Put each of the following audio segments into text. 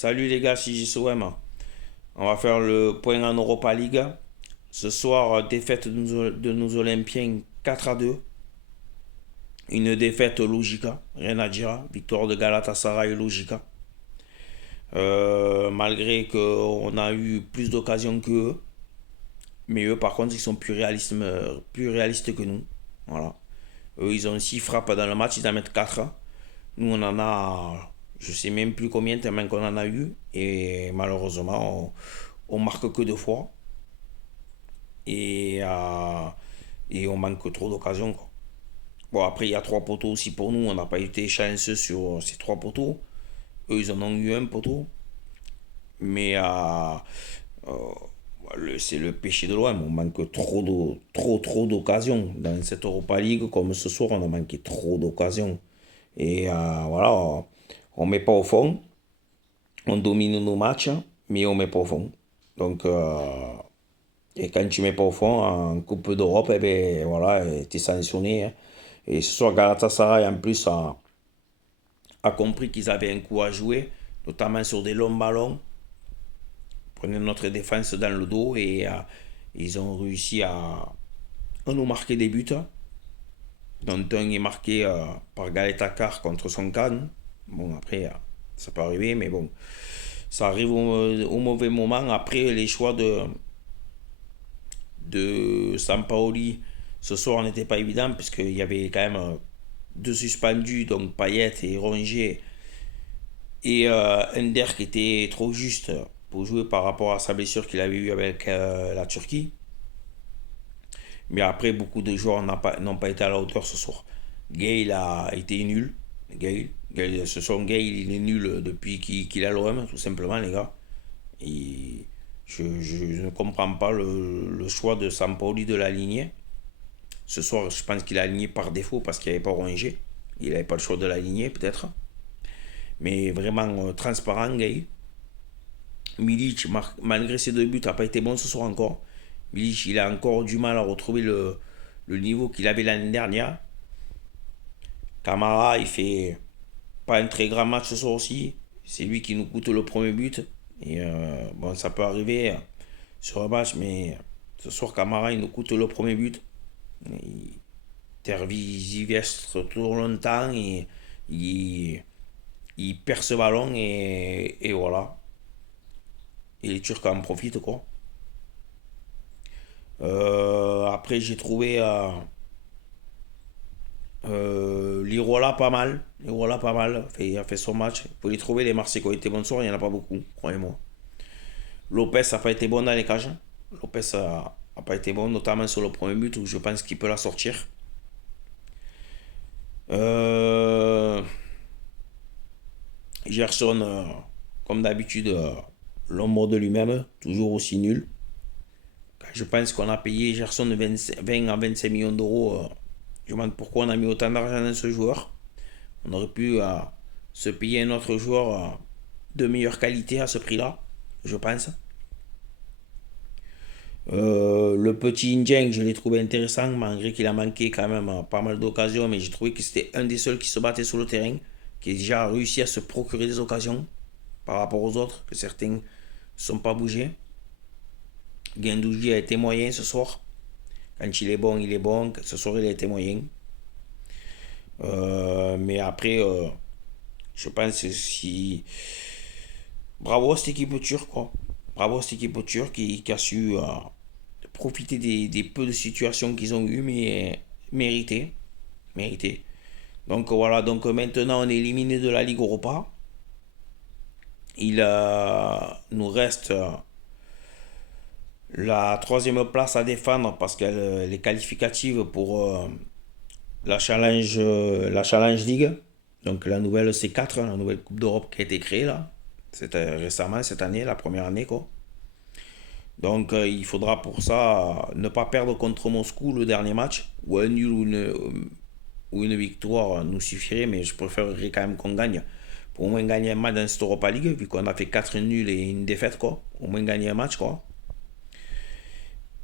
Salut les gars, c'est JSOM. On va faire le point en Europa League. Ce soir, défaite de nos Olympiens 4-2. Une défaite logique, rien à dire. Victoire de Galatasaray logique. Malgré qu'on a eu plus d'occasions qu'eux. Mais eux, par contre, ils sont plus réalistes que nous. Voilà. Eux, ils ont 6 frappes dans le match, ils en mettent 4. Nous, on en a, je sais même plus combien, tellement qu'on en a eu. Et malheureusement, on marque que 2 fois. Et, euh, et on manque trop d'occasions, quoi. Bon, après, il y a 3 poteaux aussi pour nous. On n'a pas été chanceux sur ces 3 poteaux. Eux, ils en ont eu un poteau. Mais c'est le péché de l'OM. On manque trop d'occasions. Dans cette Europa League, comme ce soir, on a manqué trop d'occasions. Et voilà, on met pas au fond. On domine nos matchs, mais on met pas au fond. Donc, et quand tu mets pas au fond en Coupe d'Europe, eh ben voilà, t'es sanctionné, hein. Et ce soir, Galatasaray en plus a compris qu'ils avaient un coup à jouer, notamment sur des longs ballons. Ils prenaient notre défense dans le dos et ils ont réussi à nous marquer des buts, dont un est marqué par Gaël Takar contre son camp. Bon, après, ça peut arriver, mais bon, ça arrive au mauvais moment. Après, les choix de Sampaoli ce soir n'était pas évident puisqu'il y avait quand même 2 suspendus, donc Payet et Rongier, et Ender qui était trop juste pour jouer par rapport à sa blessure qu'il avait eue avec la Turquie. Mais après, beaucoup de joueurs n'ont pas été à la hauteur ce soir. Gale a été nul. Ce son Gale, il est nul depuis qu'il a l'OM, tout simplement, les gars. Et je ne comprends pas le choix de Sampaoli de l'aligner. Ce soir, je pense qu'il a aligné par défaut parce qu'il n'y avait pas Rongier. Il n'avait pas le choix de l'aligner, peut-être. Mais vraiment transparent, Gay. Milic, malgré ses 2 buts, n'a pas été bon ce soir encore. Milic, il a encore du mal à retrouver le niveau qu'il avait l'année dernière. Camara, il fait pas un très grand match ce soir aussi. C'est lui qui nous coûte le premier but. Et bon, ça peut arriver sur un match, mais ce soir, Camara, il nous coûte le premier but. Il tergiverse trop longtemps et il perd ce ballon et voilà. Et les Turcs en profitent, quoi. Après, j'ai trouvé Lirola pas mal. Lirola pas mal. Il a fait son match. Il faut les trouver, les Marseillais qui ont été bons soirs. Il n'y en a pas beaucoup, croyez-moi. Lopez n'a pas été bon dans les cages. Lopez a pas été bon, notamment sur le premier but où je pense qu'il peut la sortir. Euh, Gerson, comme d'habitude, l'ombre de lui-même, toujours aussi nul. Je pense qu'on a payé Gerson 20 à 25 millions d'euros. Je me demande pourquoi on a mis autant d'argent dans ce joueur. On aurait pu se payer un autre joueur de meilleure qualité à ce prix-là, je pense. Le petit Indien, je l'ai trouvé intéressant, malgré qu'il a manqué quand même pas mal d'occasions, mais j'ai trouvé que c'était un des seuls qui se battait sur le terrain, qui a déjà réussi à se procurer des occasions par rapport aux autres, que certains ne sont pas bougés. Gendouzi a été moyen ce soir. Quand il est bon, il est bon. Ce soir, il a été moyen. Mais après, je pense que si. Bravo à cette équipe turque, quoi. Bravo à cette équipe turque qui a su profiter des peu de situations qu'ils ont eues, mais mérité. Mérité. Donc voilà, donc maintenant on est éliminé de la Ligue Europa. Il nous reste la troisième place à défendre parce qu'elle est qualificative pour la Challenge League. Donc la nouvelle C4, la nouvelle Coupe d'Europe qui a été créée là. C'était récemment, cette année, la première année, quoi. Donc il faudra pour ça ne pas perdre contre Moscou le dernier match. Ou un nul ou une victoire nous suffirait, mais je préférerais quand même qu'on gagne. Pour au moins gagner un match dans cette Europa League, vu qu'on a fait 4 nuls et une défaite, quoi. Au moins gagner un match, quoi.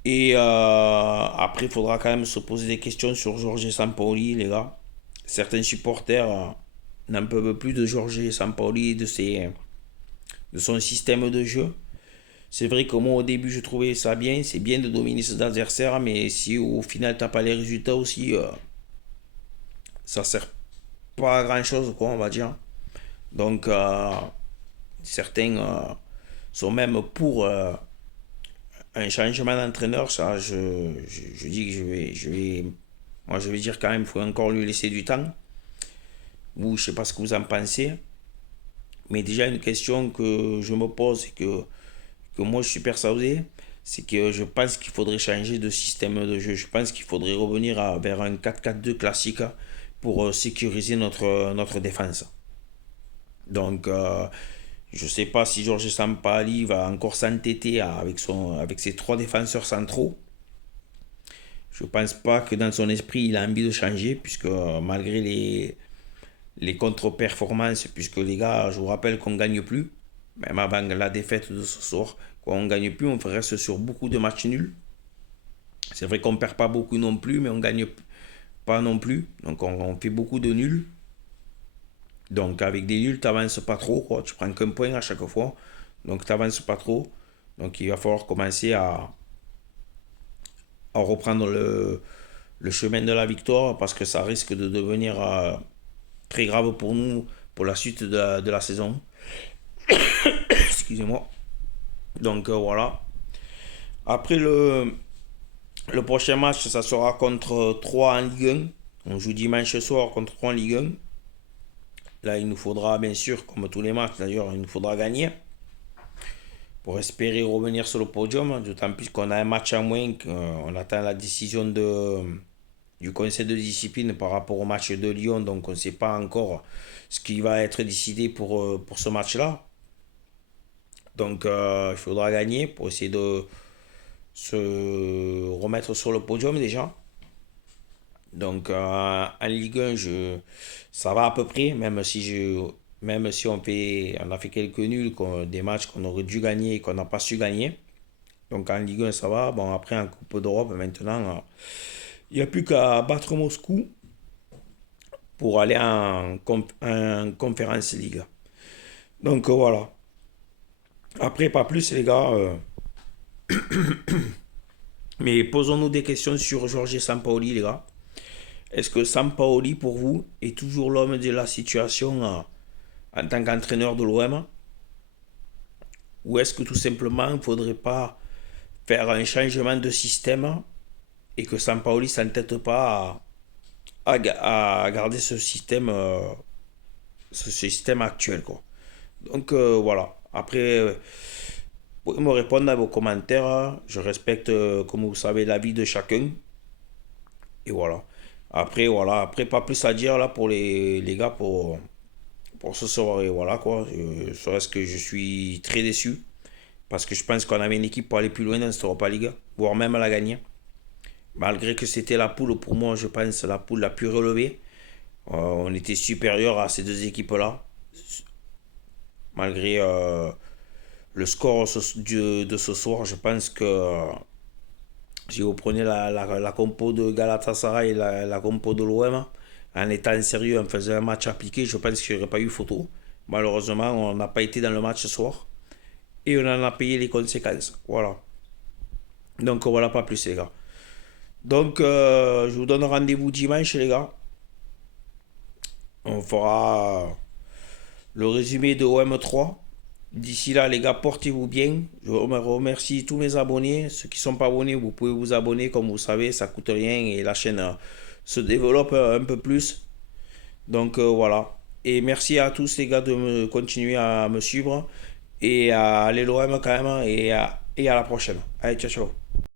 Et après, il faudra quand même se poser des questions sur Jorge Sampaoli, les gars. Certains supporters n'en peuvent plus de Jorge Sampaoli, de son système de jeu. C'est vrai que moi au début je trouvais ça bien, c'est bien de dominer ses adversaires, mais si au final t'as pas les résultats aussi, ça sert pas à grand chose quoi on va dire. Donc certains sont même pour un changement d'entraîneur, ça je dis que moi je vais dire quand même il faut encore lui laisser du temps. Ou je sais pas ce que vous en pensez, mais déjà une question que je me pose et que moi je suis persuadé, c'est que je pense qu'il faudrait changer de système de jeu. Je pense qu'il faudrait revenir vers un 4-4-2 classique pour sécuriser notre défense. Donc, je ne sais pas si Georges Sampaoli va encore s'entêter avec ses trois défenseurs centraux. Je ne pense pas que dans son esprit il a envie de changer, puisque malgré les contre-performances, puisque les gars, je vous rappelle qu'on ne gagne plus, même avant la défaite de ce soir, quand on ne gagne plus, on reste sur beaucoup de matchs nuls. C'est vrai qu'on ne perd pas beaucoup non plus, mais on ne gagne pas non plus. Donc on fait beaucoup de nuls. Donc avec des nuls, tu n'avances pas trop, quoi. Tu prends qu'un point à chaque fois. Donc tu n'avances pas trop. Donc il va falloir commencer à reprendre le chemin de la victoire parce que ça risque de devenir très grave pour nous pour la suite de la saison. Excusez-moi. Donc voilà. Après le prochain match, ça sera contre 3 en Ligue 1. On joue dimanche soir contre 3 en Ligue 1. Là, il nous faudra, bien sûr, comme tous les matchs d'ailleurs, il nous faudra gagner pour espérer revenir sur le podium. D'autant plus qu'on a un match en moins, qu'on attend la décision du conseil de discipline par rapport au match de Lyon. Donc, on ne sait pas encore ce qui va être décidé pour ce match-là. Donc, il faudra gagner pour essayer de se remettre sur le podium déjà. Donc en Ligue 1, ça va à peu près, même si on a fait quelques nuls, des matchs qu'on aurait dû gagner et qu'on n'a pas su gagner. Donc en Ligue 1, ça va. Bon, après en Coupe d'Europe, maintenant, il n'y a plus qu'à battre Moscou pour aller en Conférence League. Donc voilà. Après, pas plus les gars. Mais posons-nous des questions sur Georges Sampaoli les gars. Est-ce que Sampaoli, pour vous, est toujours l'homme de la situation en tant qu'entraîneur de l'OM? Ou est-ce que tout simplement, il ne faudrait pas faire un changement de système et que Sampaoli ne s'entête pas à garder ce système actuel, quoi. Donc voilà. Après, vous pouvez me répondre à vos commentaires. Je respecte, comme vous savez, l'avis de chacun. Et voilà. Après, voilà. Après, pas plus à dire là pour les gars pour ce soir. Et voilà quoi. Serait-ce que je suis très déçu. Parce que je pense qu'on avait une équipe pour aller plus loin dans cette Europa League. Voire même à la gagner. Malgré que c'était la poule, pour moi, je pense, la poule la plus relevée. On était supérieur à ces deux équipes-là. Malgré le score de ce soir, je pense que si vous prenez la compo de Galatasaray et la compo de l'OM, en étant sérieux, en faisant un match appliqué, je pense qu'il n'y aurait pas eu photo. Malheureusement, on n'a pas été dans le match ce soir. Et on en a payé les conséquences. Voilà. Donc voilà, pas plus les gars. Donc je vous donne rendez-vous dimanche les gars. On fera le résumé de OM3. D'ici là, les gars, portez-vous bien. Je remercie tous mes abonnés. Ceux qui ne sont pas abonnés, vous pouvez vous abonner. Comme vous savez, ça coûte rien et la chaîne se développe un peu plus. Donc voilà. Et merci à tous les gars de continuer à me suivre. Et à aller l'OM quand même. Et à la prochaine. Allez, ciao, ciao.